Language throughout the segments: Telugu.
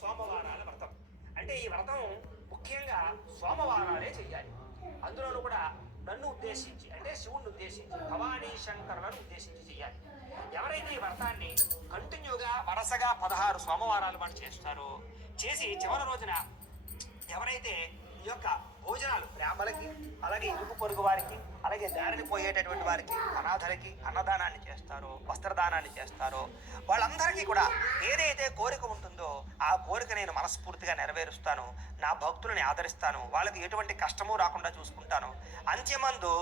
సోమవారాల వ్రతం. అంటే ఈ వ్రతం ముఖ్యంగా సోమవారాలే చెయ్యాలి. అందులోనూ కూడా నన్ను ఉద్దేశించి, అంటే శివుణ్ణి ఉద్దేశించి, భవానీ శంకరులను ఉద్దేశించి చెయ్యాలి. ఎవరైతే ఈ వ్రతాన్ని కంటిన్యూగా వరుసగా 16 సోమవారాలు పాటు చేస్తారో, చేసి చివరి రోజున ఎవరైతే ఈ యొక్క భోజనాలు బ్రాహ్మలకి, అలాగే ఇరుగు పొరుగు వారికి, అలాగే దారిని పోయేటటువంటి వారికి, అనాథలకి అన్నదానాన్ని చేస్తారో, వస్త్రదానాన్ని చేస్తారో, వాళ్ళందరికీ కూడా ఏదైతే కోరిక ఉంటుందో ఆ కోరిక నేను మనస్ఫూర్తిగా నెరవేరుస్తాను, నా భక్తులని ఆదరిస్తాను, వాళ్ళకి ఎటువంటి కష్టము రాకుండా చూసుకుంటాను, అంత్యమందు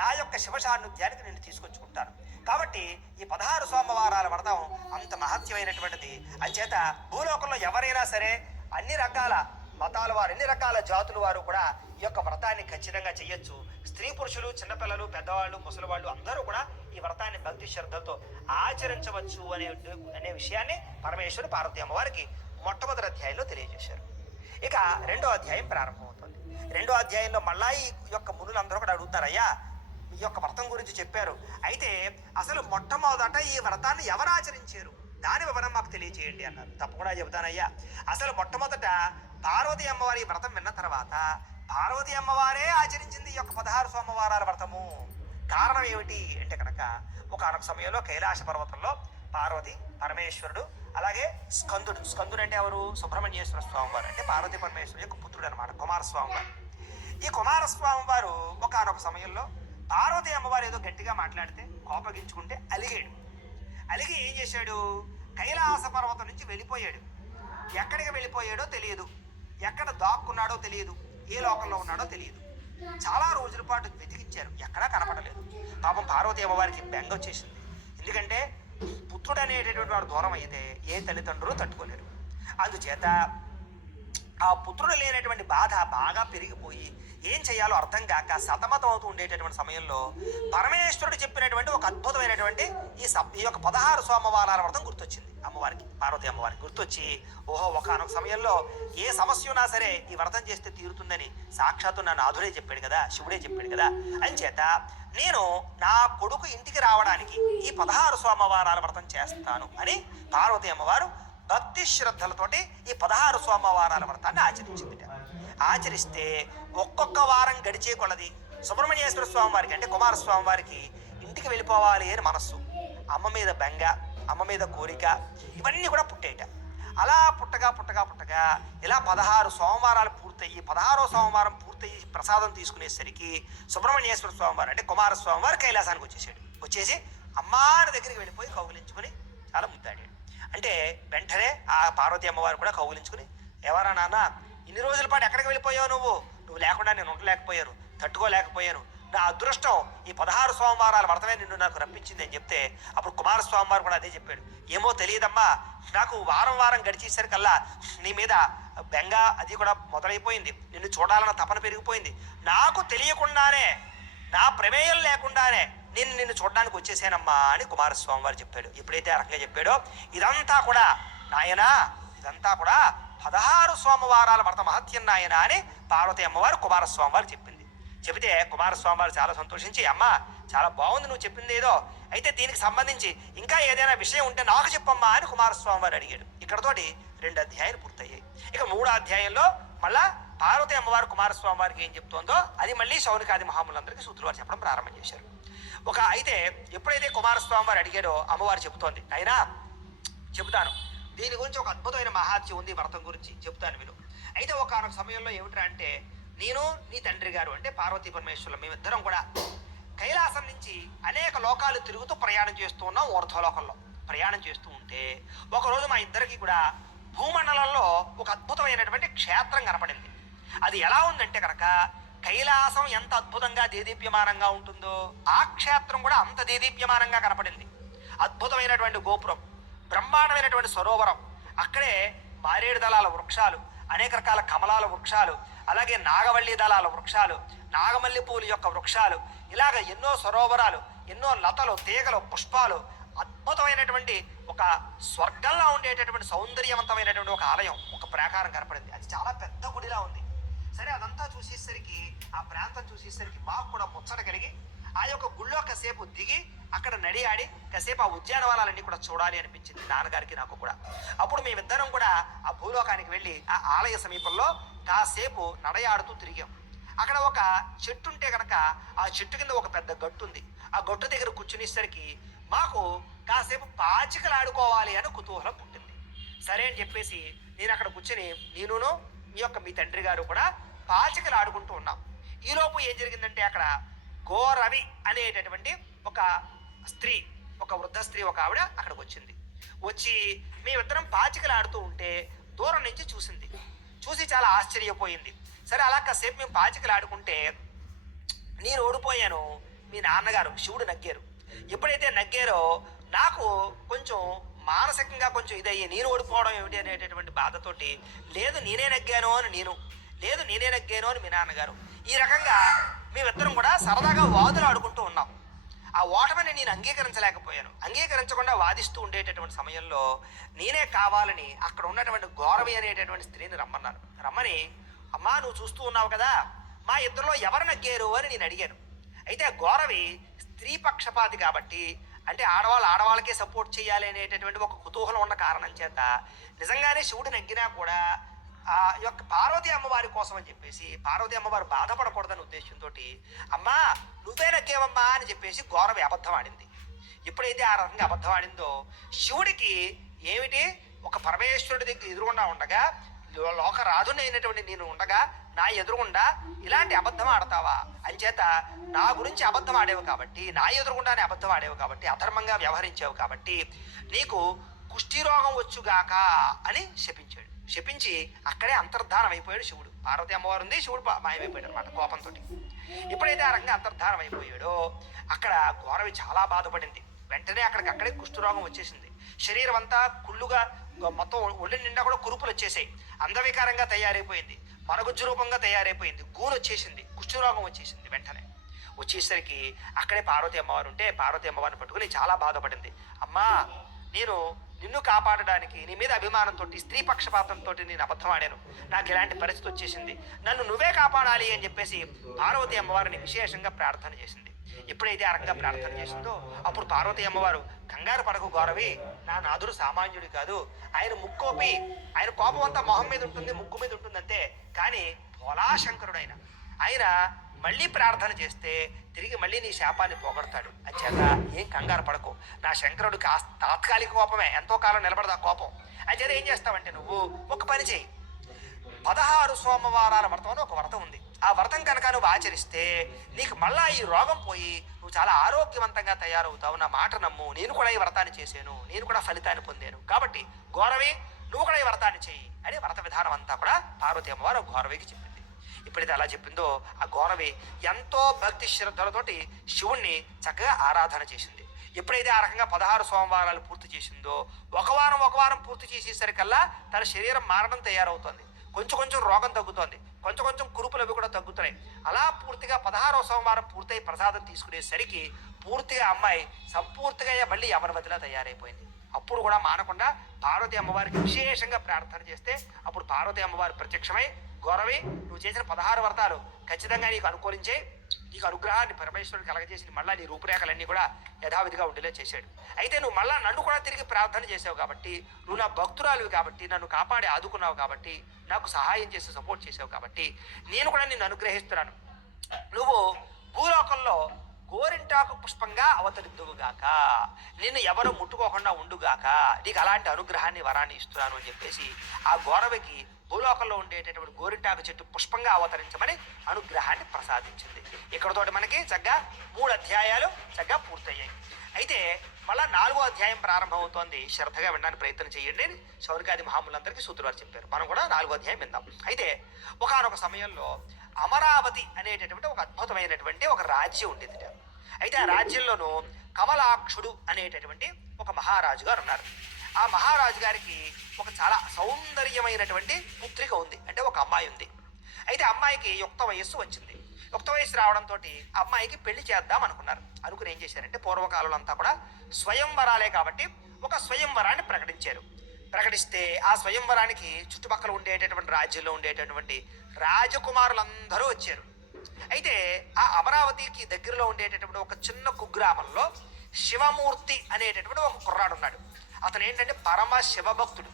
నా యొక్క శివ సాన్నిధ్యానికి నేను తీసుకొచ్చుకుంటాను. కాబట్టి ఈ 16 సోమవారాల వ్రతం అంత మహత్యమైనటువంటిది. అంచేత భూలోకంలో ఎవరైనా సరే, అన్ని రకాల మతాల వారు, ఎన్ని రకాల జాతుల వారు కూడా ఈ యొక్క వ్రతాన్ని ఖచ్చితంగా చేయొచ్చు. స్త్రీ పురుషులు, చిన్నపిల్లలు, పెద్దవాళ్ళు, ముసలివాళ్ళు అందరూ కూడా ఈ వ్రతాన్ని భక్తి శ్రద్ధలతో ఆచరించవచ్చు అనే విషయాన్ని పరమేశ్వరుడు పార్వతీ అమ్మవారికి మొట్టమొదటి అధ్యాయంలో తెలియజేశారు. ఇక 2వ అధ్యాయం ప్రారంభమవుతుంది. 2వ అధ్యాయంలో మళ్ళా ఈ యొక్క మునులందరూ కూడా అడుగుతారు, అయ్యా ఈ యొక్క వ్రతం గురించి చెప్పారు, అయితే అసలు మొట్టమొదట ఈ వ్రతాన్ని ఎవరు ఆచరించారు, దాని వివరం మాకు తెలియచేయండి అన్నారు. తప్పకుండా చెబుతానయ్యా. అసలు మొట్టమొదట పార్వతీ అమ్మవారి వ్రతం విన్న తర్వాత పార్వతీ అమ్మవారే ఆచరించింది ఈ యొక్క 16 సోమవారాల వ్రతము. కారణం ఏమిటి అంటే కనుక, ఒకనొక సమయంలో కైలాస పర్వతంలో పార్వతి, పరమేశ్వరుడు, అలాగే స్కందుడు అంటే ఎవరు, సుబ్రహ్మణ్యేశ్వర స్వామి వారు, అంటే పార్వతీ పరమేశ్వరుడు యొక్క పుత్రుడు అనమాట, కుమారస్వామి వారు. ఈ కుమారస్వామి వారు ఒకనొక సమయంలో పార్వతీ అమ్మవారు ఏదో గట్టిగా మాట్లాడితే కోపగించుకుంటే అలిగి ఏం చేశాడు, కైలాస పర్వతం నుంచి వెళ్ళిపోయాడు. ఎక్కడికి వెళ్ళిపోయాడో తెలియదు, ఎక్కడ దాక్కున్నాడో తెలియదు, ఏ లోకంలో ఉన్నాడో తెలియదు. చాలా రోజుల పాటు వెతికించారు, ఎక్కడా కనపడలేదు. పాపం పార్వతీ అమ్మవారికి బెంగ వచ్చేసింది. ఎందుకంటే పుత్రుడు అనేటటువంటి వాడు దూరం అయితే ఏ తల్లిదండ్రులు తట్టుకోలేరు. అందుచేత ఆ పుత్రుడు లేనటువంటి బాధ బాగా పెరిగిపోయి ఏం చేయాలో అర్థం కాక సతమతం అవుతూ ఉండేటటువంటి సమయంలో పరమేశ్వరుడు చెప్పినటువంటి ఒక అద్భుతమైనటువంటి ఈ యొక్క 16 సోమవారాల వ్రతం గుర్తొచ్చింది అమ్మవారికి, పార్వతీ అమ్మవారికి గుర్తొచ్చి, ఓహో ఒకనొక సమయంలో ఏ సమస్య ఉన్నా సరే ఈ వ్రతం చేస్తే తీరుతుందని సాక్షాత్తు నా నాథుడే చెప్పాడు కదా, శివుడే చెప్పాడు కదా. అంచేత నేను నా కొడుకు ఇంటికి రావడానికి ఈ 16 సోమవారాల వ్రతం చేస్తాను అని పార్వతీ అమ్మవారు భక్తి శ్రద్ధలతోటి ఈ 16 సోమవారాల వ్రతాన్ని ఆచరించింది. ఆచరిస్తే ఒక్కొక్క వారం గడిచే కొలది సుబ్రహ్మణ్యేశ్వర స్వామి వారికి, అంటే కుమారస్వామి వారికి ఇంటికి వెళ్ళిపోవాలి అని మనస్సు, అమ్మ మీద బెంగ, అమ్మ మీద కోరిక, ఇవన్నీ కూడా పుట్టేట. అలా పుట్టగా ఇలా 16 సోమవారాలు పూర్తయ్యి 16వ సోమవారం పూర్తయ్యి ప్రసాదం తీసుకునేసరికి సుబ్రహ్మణ్యేశ్వర స్వామి వారు, అంటే కుమారస్వామి వారు కైలాసానికి వచ్చేసి అమ్మాని దగ్గరికి వెళ్ళిపోయి కౌగిలించుకొని చాలా ముద్దాడాడు. అంటే వెంటనే ఆ పార్వతీ అమ్మవారు కూడా కౌగిలించుకుని, ఎవరా నాన్న ఇన్ని రోజుల పాటు ఎక్కడికి వెళ్ళిపోయావు, నువ్వు లేకుండా నేను ఉండలేకపోయాను, తట్టుకోలేకపోయాను, నా అదృష్టం ఈ 16 సోమవారాల వ్రతమే నిన్ను నాకు రప్పించింది అని చెప్తే, అప్పుడు కుమారస్వామి వారు కూడా అదే చెప్పాడు, ఏమో తెలియదమ్మా, నాకు వారం గడిచేసరికల్లా నీ మీద బెంగ అది కూడా మొదలైపోయింది, నిన్ను చూడాలన్న తపన పెరిగిపోయింది, నాకు తెలియకుండానే, నా ప్రమేయం లేకుండానే నిన్ను చూడడానికి వచ్చేసానమ్మా అని కుమారస్వామి వారు చెప్పాడు. ఎప్పుడైతే ఆ రకంగా చెప్పాడో, ఇదంతా కూడా నాయనా, ఇదంతా కూడా 16 సోమవారాల వ్రత మహత్యం నాయన అని పార్వతీ అమ్మవారు కుమారస్వామి వారు చెప్పింది. చెబితే కుమారస్వామి వారు చాలా సంతోషించి, అమ్మ చాలా బాగుంది నువ్వు చెప్పింది ఏదో, అయితే దీనికి సంబంధించి ఇంకా ఏదైనా విషయం ఉంటే నాకు చెప్పమ్మా అని కుమారస్వామి వారు అడిగాడు. ఇక్కడతోటి 2 అధ్యాయాలు పూర్తయ్యాయి. ఇక 3వ అధ్యాయంలో మళ్ళా పార్వతీ అమ్మవారు కుమారస్వామి వారికి ఏం చెప్తోందో అది మళ్ళీ శౌనకాది మహాములందరికీ సూత్రులు వారు చెప్పడం ప్రారంభం చేశారు. అయితే ఎప్పుడైతే కుమారస్వామి వారు అడిగాడో అమ్మవారు చెబుతోంది, అయినా చెబుతాను, దీని గురించి ఒక అద్భుతమైన మహాత్యం ఉంది, వ్రతం గురించి చెప్తాను విను. అయితే ఒకనొక సమయంలో ఏమిట్రా అంటే, నేను నీ తండ్రి గారు అంటే పార్వతీ పరమేశ్వరులు మేమిద్దరం కూడా కైలాసం నుంచి అనేక లోకాలు తిరుగుతూ ప్రయాణం చేస్తూ ఉన్నాం. ఊర్ధ్వలోకంలో ప్రయాణం చేస్తూ ఉంటే ఒకరోజు మా ఇద్దరికి కూడా భూమండలంలో ఒక అద్భుతమైనటువంటి క్షేత్రం కనపడింది. అది ఎలా ఉందంటే కనుక, కైలాసం ఎంత అద్భుతంగా దేదీప్యమానంగా ఉంటుందో ఆ క్షేత్రం కూడా అంత దేదీప్యమానంగా కనపడింది. అద్భుతమైనటువంటి గోపురం, బ్రహ్మాండమైనటువంటి సరోవరం, అక్కడే మారేడు దళాల వృక్షాలు, అనేక రకాల కమలాల వృక్షాలు, అలాగే నాగవల్లి దళాల వృక్షాలు, నాగమల్లి పూలు యొక్క వృక్షాలు, ఇలాగ ఎన్నో సరోవరాలు, ఎన్నో లతలు, తీగలు, పుష్పాలు, అద్భుతమైనటువంటి ఒక స్వర్గంలో ఉండేటటువంటి సౌందర్యవంతమైనటువంటి ఒక ఆలయం, ఒక ప్రాకారం కనపడింది. అది చాలా పెద్ద గుడిలా ఉంది. సరే అదంతా చూసేసరికి, ఆ ప్రాంతం చూసేసరికి మాకు కూడా ముచ్చట కలిగి ఆ యొక్క గుళ్ళో కాసేపు దిగి అక్కడ నడియాడి కాసేపు ఆ ఉద్యానవనాలన్నీ కూడా చూడాలి అనిపించింది నాన్నగారికి నాకు కూడా. అప్పుడు మేమిద్దరం కూడా ఆ భూలోకానికి వెళ్ళి ఆ ఆలయ సమీపంలో కాసేపు నడయాడుతూ తిరిగాం. అక్కడ ఒక చెట్టు ఉంటే కనుక ఆ చెట్టు కింద ఒక పెద్ద గట్టు ఉంది. ఆ గట్టు దగ్గర కూర్చునేసరికి మాకు కాసేపు పాచికలు ఆడుకోవాలి అని కుతూహలం పుట్టింది. సరే అని చెప్పేసి నేను అక్కడ కూర్చుని నేనును మీ తండ్రి గారు కూడా పాచికలు ఆడుకుంటూ ఉన్నాం. ఈలోపు ఏం జరిగిందంటే అక్కడ గోరవి అనేటటువంటి ఒక స్త్రీ, ఒక వృద్ధ స్త్రీ, ఒక ఆవిడ అక్కడికి వచ్చింది. వచ్చి మేమిద్దరం పాచికలు ఆడుతూ ఉంటే దూరం నుంచి చూసింది. చూసి చాలా ఆశ్చర్యపోయింది. సరే అలా కాసేపు మేము పాచికలు ఆడుకుంటే నేను ఓడిపోయాను, మీ నాన్నగారు శివుడు నగ్గారు. ఎప్పుడైతే నగ్గారో నాకు కొంచెం మానసికంగా కొంచెం ఇదయ్యి నేను ఓడిపోవడం ఏమిటి అనేటటువంటి బాధతోటి లేదు నేనే నగ్గాను అని మీ నాన్నగారు. ఈ రకంగా మేమిద్దరం కూడా సరదాగా వాదులు ఆడుకుంటూ ఉన్నాం. ఆ ఓటమిని నేను అంగీకరించలేకపోయాను. అంగీకరించకుండా వాదిస్తూ ఉండేటటువంటి సమయంలో నేనే కావాలని అక్కడ ఉన్నటువంటి గౌరవి అనేటటువంటి స్త్రీని రమ్మన్నారు. రమ్మని, అమ్మా నువ్వు చూస్తూ ఉన్నావు కదా, మా ఇద్దరిలో ఎవరు నగ్గారు అని నేను అడిగాను. అయితే గౌరవి స్త్రీ పక్షపాతి కాబట్టి, అంటే ఆడవాళ్ళకే సపోర్ట్ చేయాలి అనేటటువంటి ఒక కుతూహలం ఉన్న కారణం చేత నిజంగానే శివుడు నగ్గినా కూడా ఆ యొక్క పార్వతీ అమ్మవారి కోసం అని చెప్పేసి పార్వతీ అమ్మవారు బాధపడకూడదనే ఉద్దేశంతో అమ్మా నువ్వే నగ్గేవమ్మా అని చెప్పేసి గౌరవి అబద్ధం ఆడింది. ఎప్పుడైతే ఆ రకంగా అబద్ధం ఆడిందో శివుడికి ఏమిటి, ఒక పరమేశ్వరుడి దగ్గర ఎదురుగుండా ఉండగా, లోకరాజుని అయినటువంటి నేను ఉండగా నా ఎదురుగుండా ఇలాంటి అబద్ధం ఆడతావా, అంచేత నా గురించి అబద్ధం ఆడేవు కాబట్టి, నా ఎదురుగుండానే అబద్ధం ఆడేవు కాబట్టి, అధర్మంగా వ్యవహరించావు కాబట్టి నీకు కుష్ఠిరోగం వచ్చుగాక అని శపించాడు. శపించి అక్కడే అంతర్ధానం అయిపోయాడు శివుడు. పార్వతీ అమ్మవారు ఉంది, శివుడు మాయమైపోయాడు అనమాట కోపంతో. ఎప్పుడైతే ఆ రకంగా అంతర్ధానం అయిపోయాడో అక్కడ గౌరవి చాలా బాధపడింది. వెంటనే అక్కడే కుష్ఠరోగం వచ్చేసింది. శరీరం అంతా కుళ్ళుగా మొత్తం ఒళ్ళు నిండా కూడా కురుపులు వచ్చేసాయి. అందవికారంగా తయారైపోయింది, మరగుజ్జు రూపంగా తయారైపోయింది, గూను వచ్చేసింది, కుష్ఠరోగం వచ్చేసింది. వెంటనే వచ్చేసరికి అక్కడే పార్వతీ అమ్మవారు ఉంటే పార్వతీ అమ్మవారిని పట్టుకుని చాలా బాధపడింది. అమ్మా నేను నిన్ను కాపాడడానికి నీ మీద అభిమానంతో, స్త్రీ పక్షపాతంతో నేను అబద్ధం ఆడాను, నాకు ఇలాంటి పరిస్థితి వచ్చేసింది, నన్ను నువ్వే కాపాడాలి అని చెప్పేసి పార్వతీ అమ్మవారిని విశేషంగా ప్రార్థన చేసింది. ఎప్పుడైతే ఆ రకంగా ప్రార్థన చేసిందో అప్పుడు పార్వతీ అమ్మవారు, కంగారు పడకు గౌరవి, నా నాదుడు సామాన్యుడు కాదు, ఆయన ముక్కోపి, ఆయన కోపం అంతా మొహం మీద ఉంటుంది, ముక్కు మీద ఉంటుంది అంతే, కానీ భోళాశంకరుడు ఆయన మళ్ళీ ప్రార్థన చేస్తే తిరిగి మళ్ళీ నీ శాపాన్ని పోగొడతాడు. అంచేత ఏం కంగారు పడకు, నా శంకరుడికి తాత్కాలిక కోపమే, ఎంతో కాలం నిలబడదు ఆ కోపం. అంచేత ఏం చేస్తావంటే నువ్వు ఒక పని చేయి, 16 సోమవారాల వ్రతం అని ఒక వ్రతం ఉంది. ఆ వ్రతం కనుక నువ్వు ఆచరిస్తే నీకు మళ్ళా ఈ రోగం పోయి నువ్వు చాలా ఆరోగ్యవంతంగా తయారవుతావు, నా మాట నమ్ము, నేను కూడా ఈ వ్రతాన్ని చేశాను, నేను కూడా ఫలితాన్ని పొందాను, కాబట్టి గౌరవి నువ్వు కూడా ఈ వ్రతాన్ని చెయ్యి అని వ్రత విధానం అంతా కూడా పార్వతీ అమ్మవారు గౌరవికి చెప్పింది. ఎప్పుడైతే అలా చెప్పిందో ఆ గౌరవి ఎంతో భక్తి శ్రద్ధలతోటి శివుణ్ణి చక్కగా ఆరాధన చేసింది. ఎప్పుడైతే ఆ రకంగా 16 సోమవారాలు పూర్తి చేసిందో ఒక వారం పూర్తి చేసేసరికల్లా తన శరీరం మారడం తయారవుతోంది, కొంచెం రోగం తగ్గుతోంది, కొంచెం కురుపులు అవి కూడా తగ్గుతున్నాయి. అలా పూర్తిగా 16వ సోమవారం పూర్తయి ప్రసాదం తీసుకునేసరికి పూర్తిగా అమ్మాయి సంపూర్తిగా మళ్ళీ యవనవతిలా తయారైపోయింది. అప్పుడు కూడా మానకుండా పార్వతీ అమ్మవారికి విశేషంగా ప్రార్థన చేస్తే అప్పుడు పార్వతీ అమ్మవారు ప్రత్యక్షమై, గౌరవి నువ్వు చేసిన 16 వ్రతాలు ఖచ్చితంగా నీకు అనుకూలించే, నీకు అనుగ్రహాన్ని పరమేశ్వరుడు కలగజేసి మళ్ళీ నీ రూపురేఖలన్నీ కూడా యథావిధిగా ఉండేలా చేశాడు. అయితే నువ్వు మళ్ళా నన్ను కూడా తిరిగి ప్రార్థన చేసావు కాబట్టి, నువ్వు నా భక్తురాలివి కాబట్టి, నన్ను కాపాడి ఆదుకున్నావు కాబట్టి, నాకు సహాయం చేసి సపోర్ట్ చేసావు కాబట్టి నేను కూడా నిన్ను అనుగ్రహిస్తున్నాను. నువ్వు భూలోకంలో గోరింటాకు పుష్పంగా అవతరిద్దువుగాక, నిన్ను ఎవరు ముట్టుకోకుండా ఉండుగాక, నీకు అలాంటి అనుగ్రహాన్ని వరాన్ని ఇస్తున్నాను అని చెప్పేసి ఆ గౌరవికి భూలోకంలో ఉండేటటువంటి గోరింటాకు చెట్టు పుష్పంగా అవతరించమని అనుగ్రహాన్ని ప్రసాదించింది. ఇక్కడతోటి మనకి చక్కగా 3 అధ్యాయాలు చక్కగా పూర్తయ్యాయి. అయితే మళ్ళా 4వ అధ్యాయం ప్రారంభమవుతోంది. శ్రద్ధగా వినడానికి ప్రయత్నం చేయండి అని శౌనకాది మహాములందరికీ సూత్రువారు చెప్పారు. మనం కూడా 4వ అధ్యాయం విందాం. అయితే ఒకానొక సమయంలో అమరావతి అనేటటువంటి ఒక అద్భుతమైనటువంటి ఒక రాజ్యం ఉండేది. అయితే ఆ రాజ్యంలోనూ కమలాక్షుడు అనేటటువంటి ఒక మహారాజు గారు ఉన్నారు. ఆ మహారాజు గారికి ఒక చాలా సౌందర్యమైనటువంటి పుత్రిక ఉంది, అంటే ఒక అమ్మాయి ఉంది. అయితే అమ్మాయికి యుక్త వయస్సు వచ్చింది. యుక్త వయస్సు రావడంతో అమ్మాయికి పెళ్లి చేద్దాం అనుకున్నారు. అనుకుని ఏం చేశారంటే పూర్వకాలంలో అంతా కూడా స్వయంవరాలే కాబట్టి ఒక స్వయంవరాన్ని ప్రకటించారు. ప్రకటిస్తే ఆ స్వయంవరానికి చుట్టుపక్కల ఉండేటటువంటి రాజ్యంలో ఉండేటటువంటి రాజకుమారులందరూ వచ్చారు. అయితే ఆ అమరావతికి దగ్గరలో ఉండేటటువంటి ఒక చిన్న కుగ్రామంలో శివమూర్తి అనేటటువంటి ఒక కుర్రాడు ఉన్నాడు. అతను ఏంటంటే పరమ శివభక్తుడు.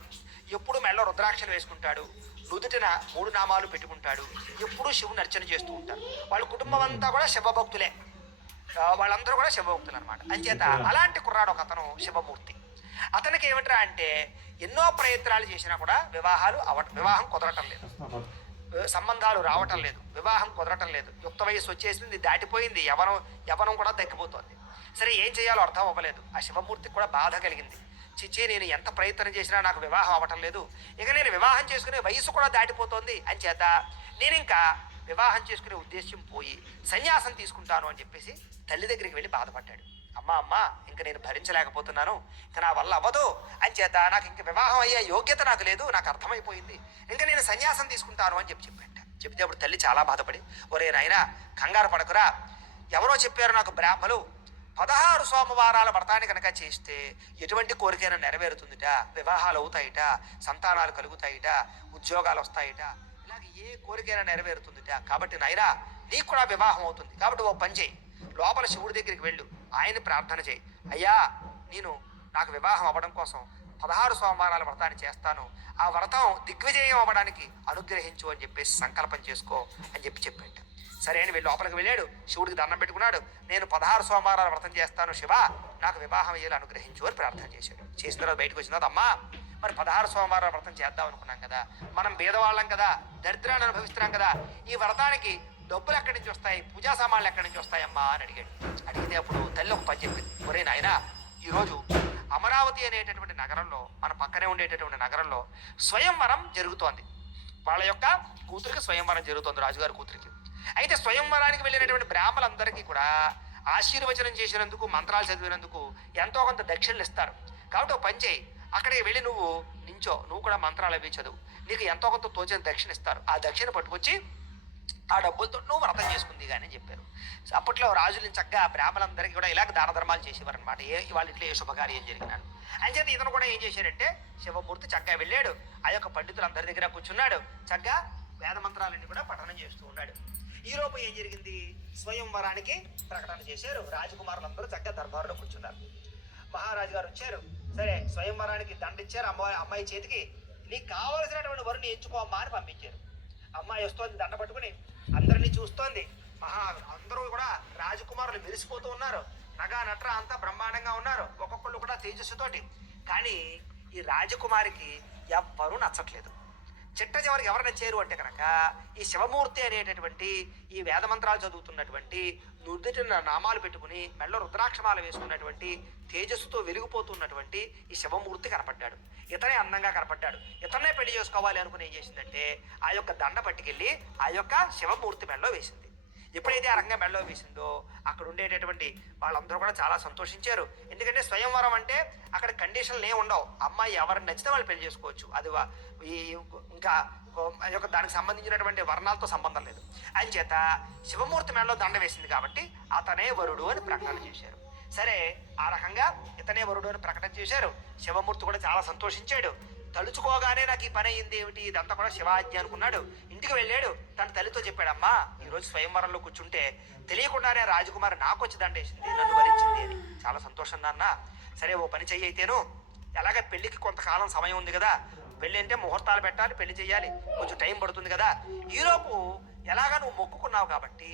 ఎప్పుడు మెల్ల రుద్రాక్షలు వేసుకుంటాడు, నుదుటిన 3 నామాలు పెట్టుకుంటాడు, ఎప్పుడూ శివుని అర్చన చేస్తూ ఉంటారు. వాళ్ళ కుటుంబం అంతా కూడా శివభక్తులే, వాళ్ళందరూ కూడా శివభక్తులు అనమాట. అంచేత అలాంటి కుర్రాడు ఒక అతను శివమూర్తి. అతనికి ఏమిట్రా అంటే ఎన్నో ప్రయత్నాలు చేసినా కూడా వివాహం కుదరటం లేదు, సంబంధాలు రావటం లేదు, వివాహం కుదరటం లేదు. యుక్త వయసు వచ్చేసింది, దాటిపోయింది, యవనం కూడా తగ్గిపోతుంది. సరే ఏం చేయాలో అర్థం అవ్వలేదు. ఆ శివమూర్తికి కూడా బాధ కలిగింది. చిచ్చి, నేను ఎంత ప్రయత్నం చేసినా నాకు వివాహం అవ్వటం లేదు, ఇక నేను వివాహం చేసుకునే వయసు కూడా దాటిపోతుంది, అని చేత నేను ఇంకా వివాహం చేసుకునే ఉద్దేశం పోయి సన్యాసం తీసుకుంటాను అని చెప్పేసి తల్లి దగ్గరికి వెళ్ళి బాధపడ్డాడు. అమ్మ ఇంక నేను భరించలేకపోతున్నాను, ఇంక నా వల్ల అవ్వదు, అని చేత నాకు ఇంక వివాహం అయ్యే యోగ్యత నాకు లేదు, నాకు అర్థమైపోయింది, ఇంకా నేను సన్యాసం తీసుకుంటాను అని చెప్పాడు. చెప్తే అప్పుడు తల్లి చాలా బాధపడి, ఒరే నాయనా కంగారు పడకురా, ఎవరో చెప్పారు నాకు బ్రాహ్మలు 16 సోమవారాల వ్రతాన్ని కనుక చేస్తే ఎటువంటి కోరికైనా నెరవేరుతుందిట, వివాహాలు అవుతాయిట, సంతానాలు కలుగుతాయిట, ఉద్యోగాలు వస్తాయిట, ఇలాగ ఏ కోరికైనా నెరవేరుతుందిట. కాబట్టి నాయనా నీకు కూడా వివాహం అవుతుంది. కాబట్టి ఓ పని చేయి, లోపల శివుడి దగ్గరికి వెళ్ళు, ఆయన్ని ప్రార్థన చేయి, అయ్యా నేను నాకు వివాహం అవ్వడం కోసం 16 సోమవారాల వ్రతాన్ని చేస్తాను, ఆ వ్రతం దిగ్విజయం అవ్వడానికి అనుగ్రహించు అని చెప్పేసి సంకల్పం చేసుకో అని చెప్పాడు. సరే అని వెళ్ళి లోపలికి వెళ్ళాడు, శివుడికి దండం పెట్టుకున్నాడు. నేను 16 సోమవారాల వ్రతం చేస్తాను శివ, నాకు వివాహం అయ్యేలా అనుగ్రహించు అని ప్రార్థన చేశాడు. చేసిన తర్వాత బయటకు వచ్చిన తర్వాత, అమ్మా మరి 16 సోమవారాల వ్రతం చేద్దాం అనుకున్నాం కదా, మనం బీదవాళ్ళం కదా, దరిద్రాన్ని అనుభవిస్తున్నాం కదా, ఈ వ్రతానికి డబ్బులు ఎక్కడి నుంచి వస్తాయి, పూజా సామాన్లు ఎక్కడి నుంచి వస్తాయమ్మా అని అడిగాడు. అడిగితే అప్పుడు తల్లి ఒక పని చెప్పింది, ఒరే నాయనా ఈరోజు అమరావతి అనేటటువంటి నగరంలో, మన పక్కనే ఉండేటటువంటి నగరంలో స్వయంవరం జరుగుతోంది. వాళ్ళ యొక్క కూతురికి స్వయంవరం జరుగుతోంది, రాజుగారి కూతురికి. అయితే స్వయంవరానికి వెళ్ళినటువంటి బ్రాహ్మలందరికీ కూడా ఆశీర్వచనం చేసినందుకు, మంత్రాలు చదివినందుకు ఎంతో కొంత దక్షిణలు ఇస్తారు. కాబట్టి ఒక పని చేయి, అక్కడికి వెళ్ళి నువ్వు నించో, నువ్వు కూడా మంత్రాలు అవి చదువు, నీకు ఎంతో కొంత తోచిన దక్షిణ ఇస్తారు, ఆ దక్షిణ పట్టుకొచ్చి ఆ డబ్బులతో నువ్వు వ్రతం చేసుకుంది కానీ అని చెప్పారు. అప్పట్లో రాజులను చక్కగా బ్రాహ్మలందరికీ కూడా ఇలాగ దాన ధర్మాలు చేసేవారు అనమాట, వాళ్ళ ఇంట్లో ఏ శుభకార్యం జరిగినాడు. అంచేత ఇతను కూడా ఏం చేశాడంటే శివమూర్తి చక్కగా వెళ్ళాడు, ఆ యొక్క పండితులందరి దగ్గర కూర్చున్నాడు, చక్కగా వేద మంత్రాలన్నీ కూడా పఠనం చేస్తూ ఉన్నాడు. ఈలోపు ఏం జరిగింది, స్వయంవరానికి ప్రకటన చేశారు. రాజకుమారులందరూ చక్కగా దర్బారులో కూర్చున్నారు. మహారాజు గారు వచ్చారు. సరే స్వయంవరానికి దండ ఇచ్చారు, అమ్మాయి చేతికి నీకు కావలసినటువంటి వరుని ఎంచుకోమ్మా అని పంపించారు. అమ్మాయి వస్తోంది, దండ పట్టుకుని అందరినీ చూస్తోంది. అందరూ కూడా రాజకుమారులు మెరిసిపోతూ ఉన్నారు, నగా నట్ర అంతా బ్రహ్మాండంగా ఉన్నారు, ఒక్కొక్కళ్ళు కూడా తేజస్సుతోటి. కానీ ఈ రాజకుమారికి ఎవ్వరూ నచ్చట్లేదు. చిట్ట చివరికి ఎవరు నచ్చారు అంటే కనుక ఈ శివమూర్తి అనేటటువంటి, ఈ వేదమంత్రాలు చదువుతున్నటువంటి, నుదుటిన నామాలు పెట్టుకుని మెళ్ళ రుద్రాక్షమాలు వేసుకున్నటువంటి, తేజస్సుతో వెలిగిపోతున్నటువంటి ఈ శివమూర్తి కనపడ్డాడు. ఇతనే అందంగా కనపడ్డాడు. ఇతనే పెళ్లి చేసుకోవాలి అనుకుని ఏం చేసిందంటే ఆ యొక్క దండ పట్టుకెళ్ళి ఆ యొక్క శివమూర్తి మెళ్ళలో వేసింది. ఎప్పుడైతే ఆ రకంగా మెళ్ళలో వేసిందో అక్కడ ఉండేటటువంటి వాళ్ళందరూ కూడా చాలా సంతోషించారు. ఎందుకంటే స్వయంవరం అంటే అక్కడ కండిషన్లు ఏమి ఉండవు, అమ్మాయి ఎవరిని నచ్చితే వాళ్ళు పెళ్లి చేసుకోవచ్చు, అది ఇంకా దానికి సంబంధించినటువంటి వర్ణాలతో సంబంధం లేదు. అని చేత శివమూర్తి మెడలో దండ వేసింది కాబట్టి అతనే వరుడు అని ప్రకటన చేశారు. సరే ఆ రకంగా ఇతనే వరుడు అని ప్రకటన చేశారు. శివమూర్తి కూడా చాలా సంతోషించాడు. తలుచుకోగానే నాకు ఈ పని అయింది ఏమిటి, ఇదంతా కూడా శివాజ్ఞ అనుకున్నాడు. ఇంటికి వెళ్ళాడు, తన తల్లితో చెప్పాడు, అమ్మా ఈరోజు స్వయంవరంలో కూర్చుంటే తెలియకుండానే రాజకుమారి నాకు వచ్చి దండేసింది, నన్ను వరించింది అని. చాలా సంతోషం నాన్న. సరే ఓ పని చెయ్యి అయితేను, ఎలాగ పెళ్లికి కొంతకాలం సమయం ఉంది కదా, పెళ్లి అంటే ముహూర్తాలు పెట్టాలి, పెళ్లి చేయాలి, కొంచెం టైం పడుతుంది కదా, ఈలోపు ఎలాగా నువ్వు మొక్కుకున్నావు కాబట్టి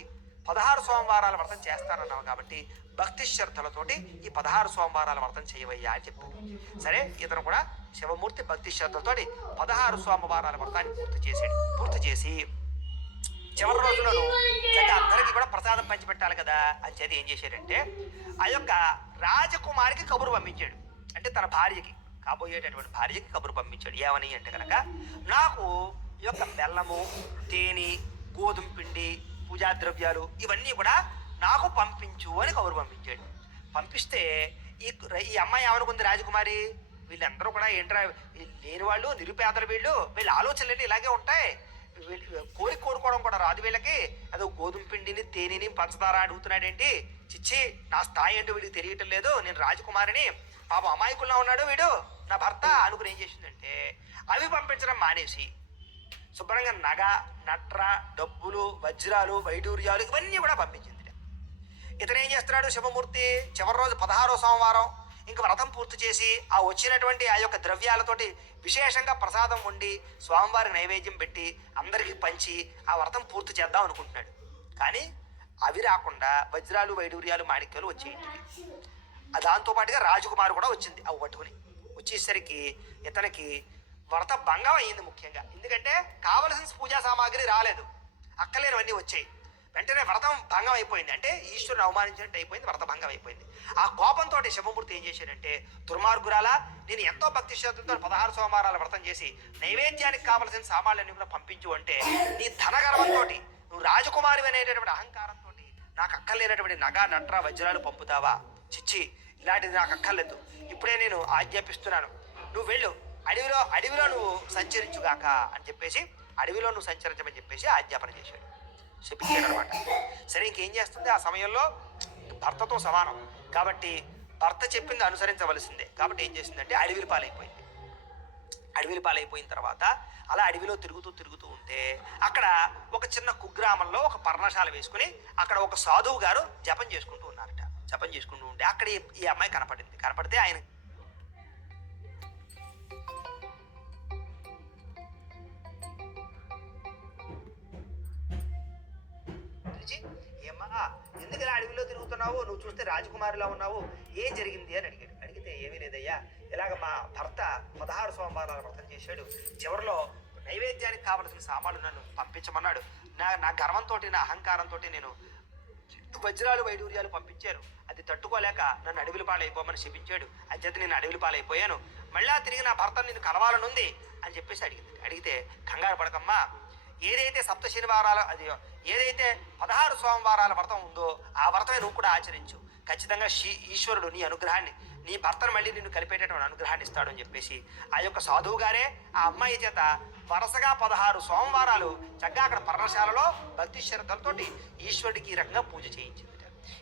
16 సోమవారాల వ్రతం చేస్తానన్నావు కాబట్టి భక్తి శ్రద్ధలతోటి ఈ 16 సోమవారాల వ్రతం చేయవయ్యా అని చెప్పాడు. సరే ఇతను కూడా శివమూర్తి భక్తి శ్రద్ధలతోటి 16 సోమవారాల వ్రతాన్ని పూర్తి చేసి చివరి రోజులను అందరికీ కూడా ప్రసాదం పంచిపెట్టాలి కదా అని చెప్పి ఏం చేశాడంటే ఆ యొక్క రాజకుమారికి కబురు పంపించాడు. అంటే తన భార్యకి, కాబోయేటటువంటి భార్యకి కబురు పంపించాడు. ఏమని అంటే కనుక నాకు ఈ యొక్క బెల్లము, తేనె, గోధుమ పిండి, పూజా ద్రవ్యాలు ఇవన్నీ కూడా నాకు పంపించు అని కబురు పంపించాడు. పంపిస్తే ఈ అమ్మాయి ఏమనుకుంది, రాజకుమారి వీళ్ళందరూ కూడా ఏంట్రా లేని వాళ్ళు, నిరుపేదలు, వీళ్ళ ఆలోచనలు ఇలాగే ఉంటాయి, కోరుకోవడం కూడా రాదు వీళ్ళకి, అదో గోధుమ పిండిని, తేనెని, పంచదార అడుగుతున్నాడేంటి, చిచ్చి నా స్థాయి ఏంటో వీడికి తెలియటం లేదు, నేను రాజకుమారిని, పాపం అమాయకుల్లో ఉన్నాడు వీడు నా భర్త అనుకుని ఏం చేసిందంటే అవి పంపించడం మానేసి శుభ్రంగా నగ, నట్ర, డబ్బులు, వజ్రాలు, వైడూర్యాలు ఇవన్నీ కూడా పంపించింది. ఇతను ఏం చేస్తున్నాడు శివమూర్తి, చివరి రోజు 16వ సోమవారం ఇంకా వ్రతం పూర్తి చేసి ఆ వచ్చినటువంటి ఆ యొక్క ద్రవ్యాలతోటి విశేషంగా ప్రసాదం వండి స్వామివారికి నైవేద్యం పెట్టి అందరికీ పంచి ఆ వ్రతం పూర్తి చేద్దాం అనుకుంటున్నాడు. కానీ అవి రాకుండా వజ్రాలు, వైడూర్యాలు, మాణిక్యాలు వచ్చే ఇంటికి. దాంతోపాటుగా రాజకుమారు కూడా వచ్చింది అవి పట్టుకుని. వచ్చేసరికి ఇతనికి వ్రత భంగం అయ్యింది. ముఖ్యంగా ఎందుకంటే కావలసిన పూజా సామాగ్రి రాలేదు, అక్కలేనివన్నీ వచ్చాయి. వెంటనే వ్రతం భంగం అయిపోయింది. అంటే ఈశ్వరుని అవమానించినట్టు అయిపోయింది, వ్రత భంగం అయిపోయింది. ఆ కోపంతో శివమూర్తి ఏం చేశాడంటే, దుర్మార్గురాలా, నేను ఎంతో భక్తి శ్రద్ధతో 16 సోమవారాల వ్రతం చేసి నైవేద్యానికి కావలసిన సామాన్లన్నీ కూడా పంపించు అంటే నీ ధనగర్వంతో, నువ్వు రాజకుమారి అనేటటువంటి అహంకారంతో నాకు అక్కర్లేనటువంటి నగ, నట్ర, వజ్రాలు పంపుతావా? చిచ్చి, ఇలాంటిది నాకు అక్కర్లేదు. ఇప్పుడే నేను ఆజ్ఞాపిస్తున్నాను, నువ్వు వెళ్ళు, అడవిలో నువ్వు సంచరించుగాక అని చెప్పేసి అడవిలో నువ్వు సంచరించమని చెప్పేసి ఆజ్ఞాపన చేశాడు, చెప్పించాడు అనమాట. సరే ఇంకేం చేస్తుంది, ఆ సమయంలో భర్తతో సమానం కాబట్టి భర్త చెప్పింది అనుసరించవలసిందే. కాబట్టి ఏం చేసిందంటే అడవిలి పాలైపోయింది. అడవిలి పాలైపోయిన తర్వాత అలా అడవిలో తిరుగుతూ ఉంటే అక్కడ ఒక చిన్న కుగ్రామంలో ఒక పర్ణశాల వేసుకుని అక్కడ ఒక సాధువు గారు జపం చేసుకుంటూ ఉన్నారట. జపం చేసుకుంటూ ఉంటే అక్కడ ఈ అమ్మాయి కనపడింది. కనపడితే ఆయన ఏమ్మా ఎందుకు ఇలా అడవిలో తిరుగుతున్నావు, నువ్వు చూస్తే రాజకుమారిలా ఉన్నావు, ఏం జరిగింది అని అడిగాడు. అడిగితే ఏమీ లేదయ్యా, ఇలాగ మా భర్త 16 సోమవారాల వ్రతం చేశాడు, చివరిలో నైవేద్యానికి కావలసిన సామాన్లు నన్ను పంపించమన్నాడు. నా గర్వంతో, నా అహంకారంతో నేను వజ్రాలు, వైడూర్యాలు పంపించాను. అది తట్టుకోలేక నన్ను అడవిలి పాలైపోమని శపించాడు. అంచేత నేను అడవిలి పాలైపోయాను. మళ్ళా తిరిగి నా భర్త నిన్ను కలవాలనుంది అని చెప్పేసి అడిగింది. అడిగితే కంగారు పడకమ్మా, ఏదైతే సప్త శనివారాల అది ఏదైతే 16 సోమవారాల వ్రతం ఉందో ఆ వ్రతమే నువ్వు కూడా ఆచరించు. ఖచ్చితంగా ఈశ్వరుడు నీ అనుగ్రహాన్ని, నీ భర్తను మళ్ళీ నిన్ను కలిపేటటువంటి అనుగ్రహాన్ని ఇస్తాడు అని చెప్పేసి ఆ యొక్క సాధువు గారే ఆ అమ్మాయి చేత వరుసగా 16 సోమవారాలు చక్కగా అక్కడ పర్ణశాలలో భక్తి శ్రద్ధలతోటి ఈశ్వరుడికి ఈ రకంగా పూజ చేయించింది.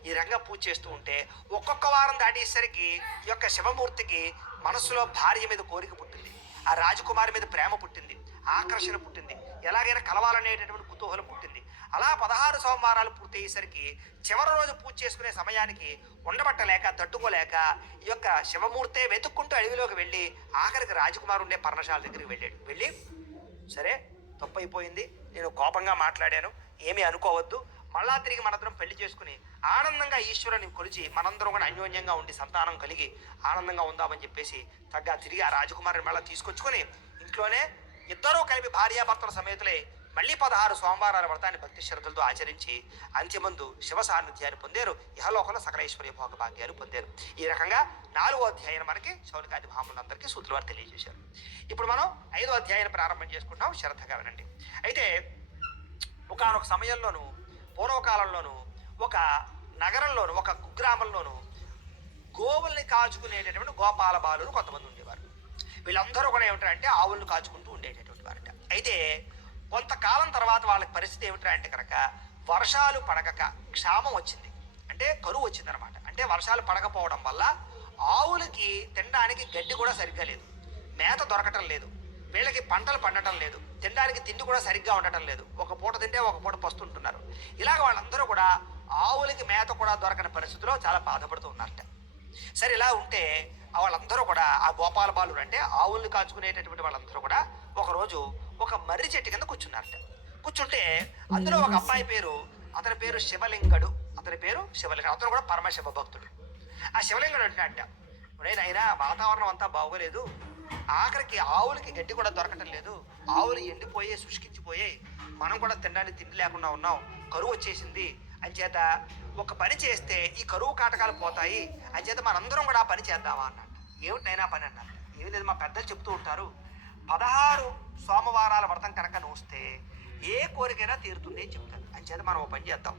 ఈ రకంగా పూజ చేస్తూ ఉంటే ఒక్కొక్క వారం దాటేసరికి ఈ యొక్క శివమూర్తికి మనస్సులో భార్య మీద కోరిక పుట్టింది, ఆ రాజకుమారి మీద ప్రేమ పుట్టింది, ఆకర్షణ పుట్టింది, ఎలాగైనా కలవాలనేటటువంటి కుతూహలం పుట్టింది. అలా 16 సోమవారాలు పూర్తి అయ్యేసరికి చివరి రోజు పూజ చేసుకునే సమయానికి ఉండబట్టలేక, తట్టుకోలేక ఈ యొక్క శివమూర్తే వెతుక్కుంటూ అడవిలోకి వెళ్ళి ఆఖరికి రాజకుమారు ఉండే పర్ణశాల దగ్గరికి వెళ్ళాడు. వెళ్ళి సరే తప్పు అయిపోయింది, నేను కోపంగా మాట్లాడాను, ఏమీ అనుకోవద్దు, మళ్ళా తిరిగి మనందరం పెళ్లి చేసుకుని ఆనందంగా ఈశ్వరుని కొలిచి మనందరం కూడా అన్యోన్యంగా ఉండి సంతానం కలిగి ఆనందంగా ఉందామని చెప్పేసి తగ్గ తిరిగి ఆ రాజకుమారిని మళ్ళీ తీసుకొచ్చుకొని ఇంట్లోనే ఇద్దరూ కలిపి భార్యాభర్తల సమేతులే మళ్ళీ 16 సోమవారాల వ్రతాన్ని భక్తి శ్రద్ధలతో ఆచరించి అంత్యమందు శివ సాన్నిధ్యాన్ని పొందారు. ఇహలోకంలో సకలైశ్వర్య భోగ భాగ్యాలు పొందారు. ఈ రకంగా 4వ అధ్యాయం మనకి శౌనకాది మహాములందరికీ సూత్రుల వారు తెలియజేశారు. ఇప్పుడు మనం 5వ అధ్యాయాన్ని ప్రారంభం చేసుకుంటాం. శ్రద్ధగా వినండి. అయితే ఒకానొక సమయంలోనూ పూర్వకాలంలోనూ ఒక నగరంలోను, ఒక కుగ్రామంలోను గోవుల్ని కాచుకునేటటువంటి గోపాల బాలురు కొంతమంది ఉండేవారు. వీళ్ళందరూ కూడా ఏమిటంటే ఆవులను కాచుకుంటూ ఉండేటటువంటి వారట. అయితే కొంతకాలం తర్వాత వాళ్ళకి పరిస్థితి ఏమిటంటే కనుక వర్షాలు పడక క్షామం వచ్చింది, అంటే కరువు వచ్చిందనమాట. అంటే వర్షాలు పడకపోవడం వల్ల ఆవులకి తినడానికి గడ్డి కూడా సరిగ్గా లేదు, మేత దొరకటం లేదు, వీళ్ళకి పంటలు పండటం లేదు, తినడానికి తిండి కూడా సరిగ్గా ఉండటం లేదు, ఒక పూట తింటే ఒక పూట పస్తుంటున్నారు. ఇలాగ వాళ్ళందరూ కూడా ఆవులకి మేత కూడా దొరకని పరిస్థితిలో చాలా బాధపడుతూ ఉన్నారట. సరే ఇలా ఉంటే వాళ్ళందరూ కూడా ఆ గోపాల బాలుడు అంటే ఆవుల్ని కాచుకునేటటువంటి వాళ్ళందరూ కూడా ఒకరోజు ఒక మర్రి చెట్టు కింద కూర్చున్నారట. కూర్చుంటే అందులో ఒక అబ్బాయి పేరు, అతని పేరు శివలింగడు. అతను కూడా పరమశివ భక్తుడు. ఆ శివలింగడు అంటున్నట్ట, అయినా వాతావరణం అంతా బాగోలేదు, ఆఖరికి ఆవులకి గడ్డి కూడా దొరకటం లేదు, ఆవులు ఎండిపోయి శుష్కించిపోయాయి, మనం కూడా తినడానికి తిండి లేకుండా ఉన్నాం, కరువు వచ్చేసింది, అంచేత ఒక పని చేస్తే ఈ కరువు కాటకాలు పోతాయి, అంచేత మనందరం కూడా ఆ పని చేద్దామా అన్నట్టు. ఏమిటైనా పని అన్నట్టు. ఏమి లేదు, మా పెద్దలు చెప్తూ ఉంటారు, 16 సోమవారాల వ్రతం కనుక నూస్తే ఏ కోరికైనా తీరుతుంది అని చెప్తారు. అంచేత మనం ఓ పని చేద్దాం,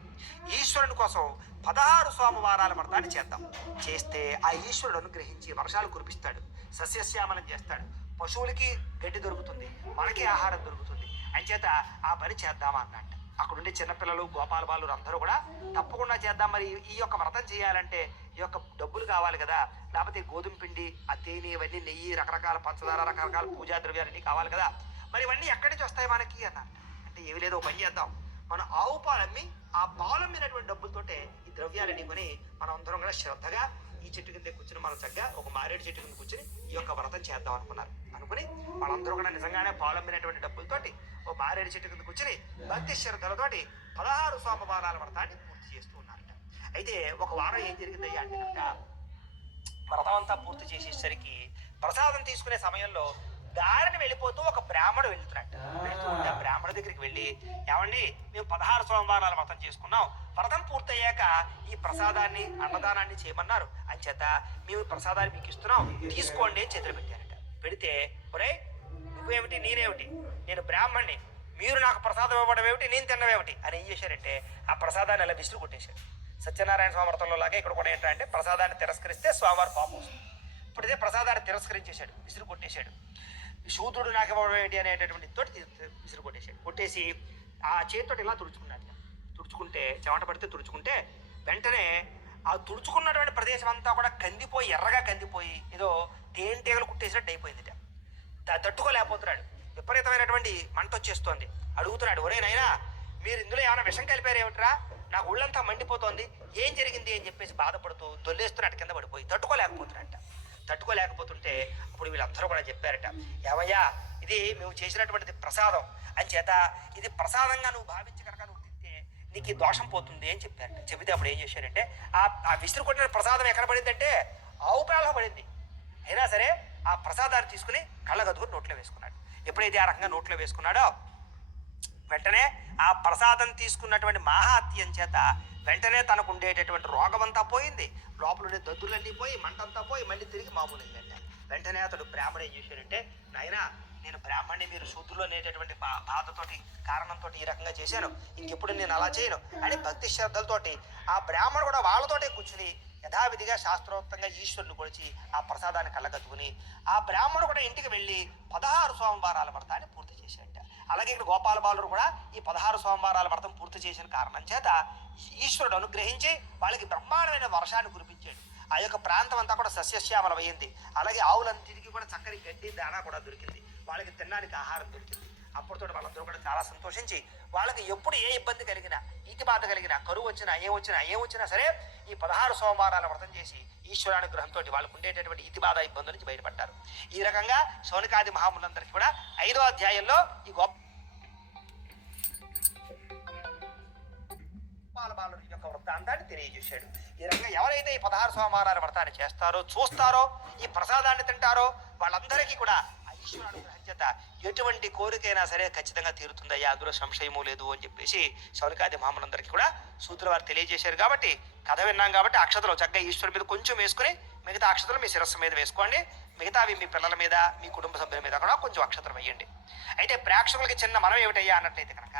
ఈశ్వరుని కోసం 16 సోమవారాల వ్రతాన్ని చేద్దాం. చేస్తే ఆ ఈశ్వరుడు అనుగ్రహించి వర్షాలు కురిపిస్తాడు, సస్యశ్యామలం చేస్తాడు, పశువులకి గడ్డి దొరుకుతుంది, మనకి ఆహారం దొరుకుతుంది, అంచేత ఆ పని చేద్దామా అన్నట్టు. అక్కడుండే చిన్నపిల్లలు, గోపాల బాలురు అందరూ కూడా తప్పకుండా చేద్దాం, మరి ఈ యొక్క వ్రతం చేయాలంటే ఈ యొక్క డబ్బులు కావాలి కదా, లేకపోతే గోధుమ పిండి, ఆ తేనె, ఇవన్నీ, నెయ్యి, రకరకాల పంచదార, రకరకాల పూజా ద్రవ్యాలన్నీ కావాలి కదా, మరి ఇవన్నీ ఎక్కడి నుంచి వస్తాయి మనకి అన్నారు. అంటే ఏమి లేదు, పని చేద్దాం, మనం ఆవు పాలు అమ్మి ఆ పాలు అమ్మినటువంటి డబ్బులతోటే ఈ ద్రవ్యాలని కొని మనం అందరం కూడా శ్రద్ధగా ఈ చెట్టు కింద కూర్చుని మనం చక్కగా ఒక మారేడు చెట్టు కింద కూర్చుని ఈ యొక్క వ్రతం చేద్దాం అనుకున్నారు. అనుకుని వాళ్ళందరూ కూడా నిజంగానే పాలు అమ్మినటువంటి డబ్బులతోటి ఓ మారేడు చెట్టు కింద కూర్చుని భక్తి శ్రద్ధలతోటి 16 సోమవారాల వ్రతాన్ని పూర్తి చేస్తూ ఉన్నారట. అయితే ఒక వారం ఏం జరిగిందయ్యా అంటే కనుక వ్రతం అంతా పూర్తి చేసేసరికి ప్రసాదం తీసుకునే సమయంలో దారిని వెళ్ళిపోతూ ఒక బ్రాహ్మడు వెళ్తున్నట్టు. వెళ్తూ ఉంటే ఆ బ్రాహ్మణ దగ్గరికి వెళ్ళి, ఏమండి మేము 16 సోమవారాల వ్రతం చేసుకున్నాం, వ్రతం పూర్తయ్యాక ఈ ప్రసాదాన్ని అన్నదానాన్ని చేయమన్నారు, అంచేత మేము ప్రసాదాన్ని మీకు ఇస్తున్నాం, తీసుకోండి అని చేతులు పెట్టారట. పెడితే ఒరే నువ్వేమిటి నేనేమిటి, నేను బ్రాహ్మణ్ణి, మీరు నాకు ప్రసాదం ఇవ్వడం ఏమిటి, నేను తినవేమిటి అని ఏం చేశారంటే ఆ ప్రసాదాన్ని అలా విసురు కొట్టేశారు. సత్యనారాయణ స్వామి వ్రతంలో లాగా ఇక్కడ కూడా ఏంటంటే ప్రసాదాన్ని తిరస్కరిస్తే స్వామివారి కోపం వస్తుంది. ఇప్పుడైతే ప్రసాదాన్ని తిరస్కరించేశాడు, విసురు కొట్టేశాడు. శూద్రుడు నాకు ఇవ్వడం ఏంటి అనేటటువంటి తోటి విసురు కొట్టేశాడు. కొట్టేసి ఆ చేతితోటి ఇలా తుడుచుకున్నాడు. తుడుచుకుంటే చెమట పడితే తుడుచుకుంటే వెంటనే ఆ తుడుచుకున్నటువంటి ప్రదేశం అంతా కూడా కందిపోయి, ఎర్రగా కందిపోయి ఏదో తేనెటీగలు కుట్టేసినట్టు అయిపోయిందిట. తట్టుకోలేకపోతున్నాడు, విపరీతమైనటువంటి మంట వచ్చేస్తోంది. అడుగుతున్నాడు, ఒరే నైనా మీరు ఇందులో ఏమైనా విషం కలిపారు ఏమిట్రా, నాకు ఒళ్ళంతా మండిపోతోంది, ఏం జరిగింది అని చెప్పేసి బాధపడుతూ దొల్లేస్తున్నాడు, కింద పడిపోయి తట్టుకోలేకపోతున్నాడట. తట్టుకోలేకపోతుంటే అప్పుడు వీళ్ళందరూ కూడా చెప్పారట, ఏమయ్యా ఇది మేము చేసినటువంటిది ప్రసాదం, అని చేత ఇది ప్రసాదంగా నువ్వు భావించి కనుక నువ్వు తింటే నీకు ఈ దోషం పోతుంది అని చెప్పారట. చెబితే అప్పుడు ఏం చేశారంటే ఆ విసురు కొట్టిన ప్రసాదం ఎక్కడ పడిందంటే ఆవు పేడలో పడింది. అయినా సరే ఆ ప్రసాదాన్ని తీసుకుని కళ్ళగదుకుని నోట్లో వేసుకున్నాడు. ఎప్పుడైతే ఆ రకంగా నోట్లో వేసుకున్నాడో వెంటనే ఆ ప్రసాదం తీసుకున్నటువంటి మాహాత్యం చేత వెంటనే తనకు ఉండేటటువంటి రోగమంతా పోయింది, లోపల ఉండే దద్దులన్నీ పోయి మంటంతా పోయి మళ్ళీ తిరిగి మామూలు అయిందండి. వెంటనే అతడు బ్రాహ్మణుడు ఏం చేశాడంటే, నాయనా నేను బ్రాహ్మణ్ణి, మీరు శూద్రులు అనేటటువంటి బాధతోటి కారణంతో ఈ రకంగా చేశాను, ఇంకెప్పుడు నేను అలా చేయను అని భక్తి శ్రద్ధలతోటి ఆ బ్రాహ్మణుడు కూడా వాళ్ళతోటే కూర్చుని యథావిధిగా శాస్త్రోక్తంగా ఈశ్వరుని కొలిచి ఆ ప్రసాదాన్ని కళ్ళగద్దుకుని ఆ బ్రాహ్మణుడు కూడా ఇంటికి వెళ్ళి 16 సోమవారాల వ్రతాన్ని పూర్తి చేశాడు. అలాగే ఇక్కడ గోపాల బాలుడు కూడా ఈ 16 సోమవారాల వ్రతం పూర్తి చేసిన కారణం చేత ఈశ్వరుడు అనుగ్రహించి వాళ్ళకి బ్రహ్మాండమైన వర్షాన్ని కురిపించాడు. ఆ యొక్క ప్రాంతం అంతా కూడా సస్యశ్యామలమైంది. అలాగే ఆవులందరికీ కూడా చక్కని గడ్డి దాణా కూడా దొరికింది, వాళ్ళకి తినడానికి ఆహారం దొరికింది. అప్పటితో వాళ్ళందరూ కూడా చాలా సంతోషించి వాళ్ళకి ఎప్పుడు ఏ ఇబ్బంది కలిగినా, ఈతి బాధ కలిగినా, కరువు వచ్చినా, ఏమొచ్చినా సరే ఈ 16 సోమవారాల వ్రతం చేసి ఈశ్వరానుగ్రహంతో వాళ్ళకు ఉండేటటువంటి ఈతి బాధ ఇబ్బందుల నుంచి బయటపడ్డారు. ఈ రకంగా శౌనకాది మహాములందరికీ కూడా 5వ అధ్యాయంలో ఈ గోపాల బాలుడి యొక్క వృత్తాంతాన్ని తెలియజేశాడు. ఈ రకంగా ఎవరైతే ఈ 16 సోమవారాల వ్రతాన్ని చేస్తారో, చూస్తారో, ఈ ప్రసాదాన్ని తింటారో వాళ్ళందరికీ కూడా ఈశ్వరానుగ్రహం చేత ఎటువంటి కోరికైనా సరే ఖచ్చితంగా తీరుతుందయ్యా, అందులో సంశయము లేదు అని చెప్పేసి శౌనకాది మహాములందరికీ కూడా సూత్రుల వారు తెలియజేశారు. కాబట్టి కథ విన్నాం కాబట్టి అక్షతలు చక్కగా ఈశ్వరుడి మీద కొంచెం వేసుకుని మిగతా అక్షతలు మీ శిరస్సు మీద వేసుకోండి, మిగతావి మీ పిల్లల మీద, మీ కుటుంబ సభ్యుల మీద కూడా కొంచెం అక్షతలు వేయండి. అయితే ప్రేక్షకులకి చిన్న మనం ఏమిటయ్యా అన్నట్లయితే కనుక